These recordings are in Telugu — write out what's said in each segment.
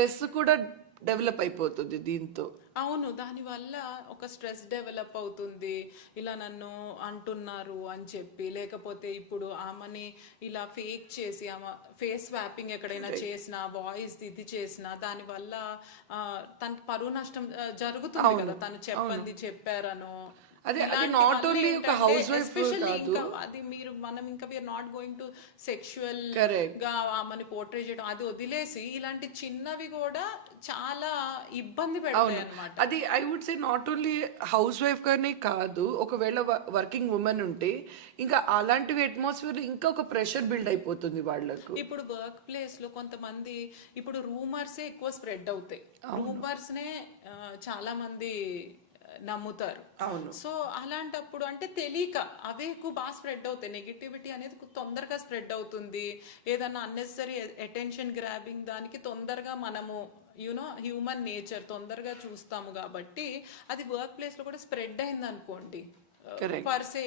స్ట్రెస్ కూడా డెవలప్ అయిపోతుంది దీంతో. అవును, దానివల్ల ఒక స్ట్రెస్ డెవలప్ అవుతుంది. ఇలా నన్ను అంటున్నారు అని చెప్పి, లేకపోతే ఇప్పుడు ఆమెని ఇలా ఫేక్ చేసి ఆమె ఫేస్ స్వాపింగ్ ఎక్కడైనా చేసినా, వాయిస్ ఇది చేసినా, దానివల్ల తనకి పరువు నష్టం జరుగుతుంది కదా. తను చెప్పారనో అది నాట్ ఓన్లీ ఒక హౌస్ వైఫ్ కాదు, అది మనం ఇంకా we are not going to sexual గా ఆమెని పోర్ట్రే చేయడం అది వదిలేసి, ఇలాంటి చిన్నవి కూడా చాలా ఇబ్బంది పెడతాయి అన్నమాట. అది I would say not only housewife గానే కాదు, ఒకవేళ వర్కింగ్ ఉమెన్ ఉంటే ఇంకా అలాంటివి అట్మాస్ఫియర్ ఇంకా ఒక ప్రెషర్ బిల్డ్ అయిపోతుంది వాళ్ళకు. ఇప్పుడు వర్క్ ప్లేస్ లో కొంతమంది ఇప్పుడు రూమర్సే ఎక్కువ స్ప్రెడ్ అవుతాయి. రూమర్స్ నే చాలా మంది నమ్ముతారు. సో అలాంటప్పుడు అంటే తెలియక అవే ఎక్కువ బాగా స్ప్రెడ్ అవుతాయి. నెగిటివిటీ అనేది తొందరగా స్ప్రెడ్ అవుతుంది. ఏదన్నా అన్నెసరీ అటెన్షన్ గ్రాబింగ్ దానికి తొందరగా మనము హ్యూమన్ నేచర్ తొందరగా చూస్తాము కాబట్టి అది వర్క్ ప్లేస్ లో కూడా స్ప్రెడ్ అయింది అనుకోండి,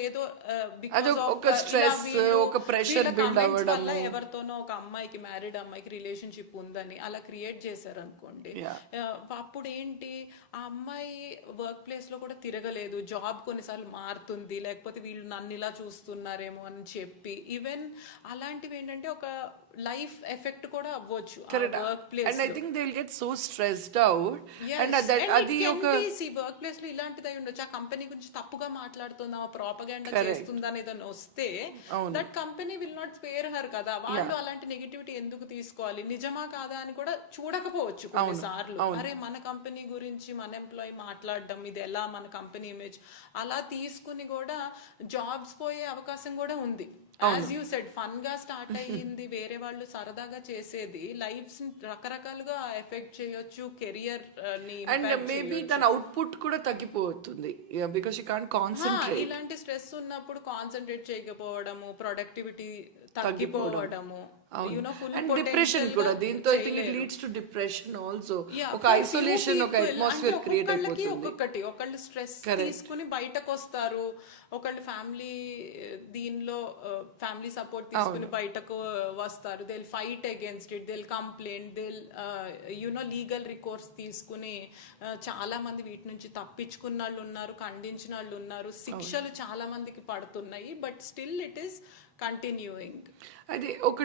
ఏదో ఒక స్ట్రెస్, ఒక ప్రెషర్ బిల్డ్ అవ్వడం, ఎవరితోనో ఒక అమ్మాయికి, మ్యారీడ్ అమ్మాయికి రిలేషన్షిప్ ఉందని అలా క్రియేట్ చేశారు అనుకోండి, అప్పుడు ఏంటి, ఆ అమ్మాయి వర్క్ ప్లేస్ లో కూడా తిరగలేదు, జాబ్ కొన్నిసార్లు మారుతుంది, లేకపోతే వీళ్ళు నన్ను ఇలా చూస్తున్నారేమో అని చెప్పి, ఈవెన్ అలాంటివి ఏంటంటే ఒక లైఫ్ ఎఫెక్ట్ కూడా అవ్వచ్చు work place. And I think they will get so stressed out. And అది ఒక వర్క్ ప్లేస్ లో ఇలాంటిది అయి ఉండొచ్చు. ఆ కంపెనీ గురించి తప్పుగా మాట్లాడుతుందా, ప్రాపగాండా చేస్తుందా అనేది వస్తే that company will not spare her కదా. వాళ్ళు అలాంటి నెగిటివిటీ ఎందుకు తీసుకోవాలి, నిజమా కాదా అని కూడా చూడకపోవచ్చు కొన్నిసార్లు. అరే మన కంపెనీ గురించి మన ఎంప్లాయీ మాట్లాడడం, ఇది ఎలా మన కంపెనీ ఇమేజ్, అలా తీసుకుని కూడా జాబ్స్ పోయే అవకాశం కూడా ఉంది. యాజ్ యూ సెడ్, ఫన్ గా స్టార్ట్ అయ్యింది, వేరే వాళ్ళు సరదాగా చేసేది లైఫ్స్ రకరకాలుగా ఎఫెక్ట్ చేయొచ్చు, కెరియర్ ని, అండ్ మేబీ తన అవుట్పుట్ కూడా తగ్గిపోతుంది బికాజ్ షీ కాంట్ కాన్సంట్రేట్. ఇలాంటి స్ట్రెస్ ఉన్నప్పుడు కాన్సంట్రేట్ చేయకపోవడము, ప్రొడక్టివిటీ తగ్గిపోవడము, డిప్రెషన్ కూడా. దీంతో I think it leads to depression also. ఒక ఐసోలేషన్, ఒక అట్మాస్ఫియర్ క్రియేట్ అయిపోతుంది. ఒక్కొక్కటి ఒకళ్ళు స్ట్రెస్ తీసుకుని బయటకు వస్తారు, ఒకళ్ళు ఫ్యామిలీ దీనిలో ఫ్యామిలీ సపోర్ట్ తీసుకుని బయటకు వస్తారు. They will fight against it, they will complaint, they will legal recourse తీసుకుని చాలా మంది వీటి నుంచి తప్పించుకున్న వాళ్ళు ఉన్నారు, ఖండించిన వాళ్ళు ఉన్నారు, శిక్షలు చాలా మందికి పడుతున్నాయి. But still it is continuing. అది ఒక